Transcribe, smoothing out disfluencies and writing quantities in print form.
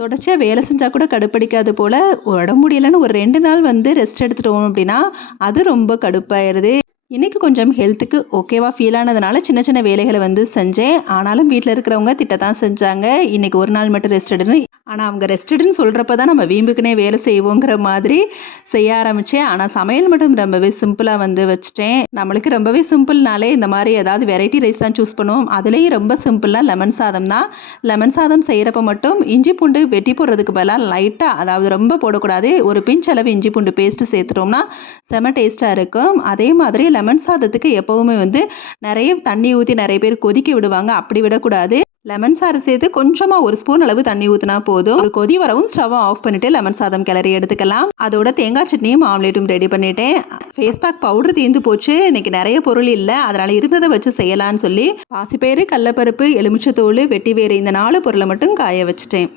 தொடர்ச்சியாக வேலை செஞ்சால் கூட கடுப்படிக்காது போல், உடம்பு முடியலைன்னு ஒரு 2 நாள் வந்து ரெஸ்ட் எடுத்துட்டோம் அப்படின்னா அது ரொம்ப கடுப்பாயிருது. இன்றைக்கி கொஞ்சம் ஹெல்த்துக்கு ஓகேவா ஃபீல் ஆனதுனால சின்ன சின்ன வேலைகளை வந்து செஞ்சேன். ஆனாலும் வீட்டில் இருக்கிறவங்க திட்ட தான் செஞ்சாங்க. இன்றைக்கி ஒரு நாள் மட்டும் ரெஸ்ட் எடுன்னு. ஆனால் அவங்க ரெஸ்ட் எடுன்னு சொல்கிறப்ப தான் நம்ம வீம்புக்குனே வேலை செய்வோங்கிற மாதிரி செய்ய ஆரம்பித்தேன். ஆனால் சமையல் மட்டும் ரொம்பவே சிம்பிளாக வந்து வச்சுட்டேன். நம்மளுக்கு ரொம்பவே சிம்பிள்னாலே இந்த மாதிரி ஏதாவது வெரைட்டி ரைஸ் தான் சூஸ் பண்ணுவோம். அதுலேயும் ரொம்ப சிம்பிளாக லெமன் சாதம் தான். லெமன் சாதம் செய்கிறப்ப மட்டும் இஞ்சி பூண்டு வெட்டி போடுறதுக்கு பதிலாக லைட்டாக, அதாவது ரொம்ப போடக்கூடாது, ஒரு பிஞ்ச் அளவு இஞ்சி பூண்டு பேஸ்ட்டு சேர்த்துட்டோம்னா செம டேஸ்ட்டாக இருக்கும். அதே மாதிரி லெமன் சாதத்துக்கு எப்போவுமே வந்து நிறைய தண்ணி ஊற்றி நிறைய பேர் கொதிக்க விடுவாங்க. அப்படி விடக்கூடாது. லெமன் சாறு சேர்த்து கொஞ்சமாக ஒரு ஸ்பூன் அளவு தண்ணி ஊற்றினா போதும். ஒரு கொதி வரவும் ஸ்டவ்வை ஆஃப் பண்ணிவிட்டு லெமன் சாதம் கிளறி எடுத்துக்கலாம். அதோட தேங்காய் சட்னியும் ஆம்லேட்டும் ரெடி பண்ணிட்டேன். ஃபேஸ் பேக் பவுடர் தீர்ந்து போச்சு. இன்றைக்கி நிறைய பொருள் இல்லை, அதனால் இருந்ததை வச்சு செய்யலான்னு சொல்லி பாசிப்பயிறு, கடலப்பருப்பு, எலுமிச்சத்தூள், வெட்டி வேறு இந்த 4 பொருளை மட்டும் காய வச்சுட்டேன்.